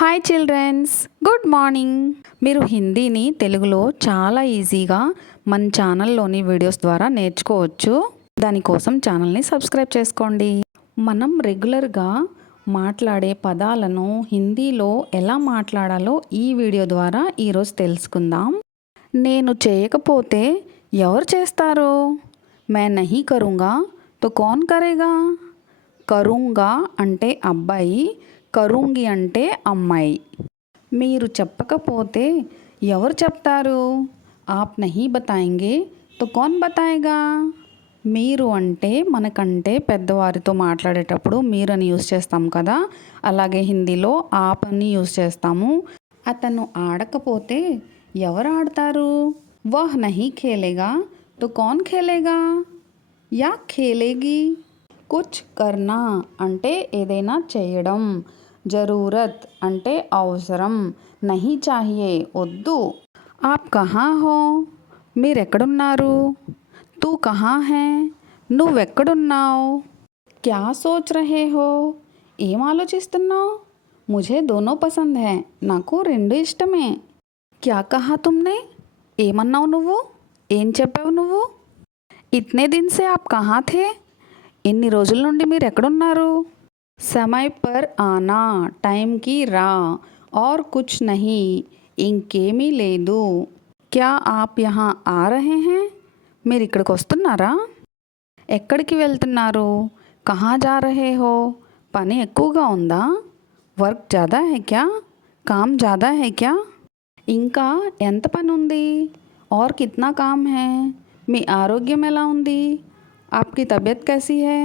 Hi children's good morning మీరు హిందీని తెలుగులో చాలా ఈజీగా మన ఛానల్లోని వీడియోస్ ద్వారా నేర్చుకోవచ్చు. దానికోసం ఛానల్ని సబ్స్క్రైబ్ చేసుకోండి. మనం రెగ్యులర్గా మాట్లాడే పదాలను హిందీలో ఎలా మాట్లాడాలో ఈ వీడియో ద్వారా ఈరోజు తెలుసుకుందాం. నేను చేయకపోతే ఎవరు చేస్తారు? మే నహీ కరుంగా తో కోన్ కరేగా? కరుంగా అంటే అబ్బాయి కరుంగి అంటే అమ్మాయి. మీరు చెప్పకపోతే ఎవరు చెప్తారు? ఆప్ నహీ బతాయింగే తో కోన్ బతాయేగా? మీరు అంటే మనకంటే పెద్దవారితో మాట్లాడేటప్పుడు మీరు అని యూస్ చేస్తాం కదా? అలాగే హిందీలో ఆప్ అని యూస్ చేస్తాము. అతను ఆడకపోతే ఎవరు ఆడతారు? వహ్ నహీ ఖేలేగా తో కోన్ ఖేలేగా? యా ఖేలేగి? కుచ్ కర్నా అంటే ఏదైనా చేయడం. జరూరత్ అంటే అవసరం. నహి చాహియే వద్దు. ఆప్ కహా హో? మీరెక్కడున్నారు? తూ కహా హే? నువ్వెక్కడున్నావు? క్యా సోచ్ రహే హో? ఏం ఆలోచిస్తున్నావు? ముజే దోనో పసంద్ హే. నాకు రెండు ఇష్టమే. క్యా కహా తుమ్నే? ఏమన్నావు నువ్వు? ఏం చెప్పావు నువ్వు? ఇట్నే దిన్సే ఆప్ కహా థే? ఎన్ని రోజుల నుండి మీరు ఎక్కడున్నారు సమయ్ పర్ ఆనా టైంకి రా और కుచ్ నహీ ఇంకేమీ లేదు క్యా ఆప్ యహా ఆ రహే హే మీరు ఇక్కడికి వస్తున్నారా ఎక్కడికి వెళ్తున్నారు కహా జా రహే హో పని ఎక్కువగా ఉందా వర్క్ జాదా హే క్యా కామ్ జాదా హే క్యా ఇంకా ఎంత పని ఉంది और कितना काम है మీ ఆరోగ్యం ఎలా ఉంది ఆప్కి తబియత్ कैसी है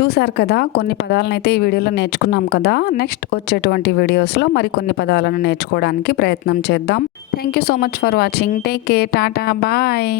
చూశారు కదా కొన్ని పదాలను అయితే ఈ వీడియోలో నేర్చుకున్నాం కదా. నెక్స్ట్ వచ్చేటువంటి వీడియోస్లో మరి కొన్ని పదాలను నేర్చుకోవడానికి ప్రయత్నం చేద్దాం. Thank you so much for watching take care tata bye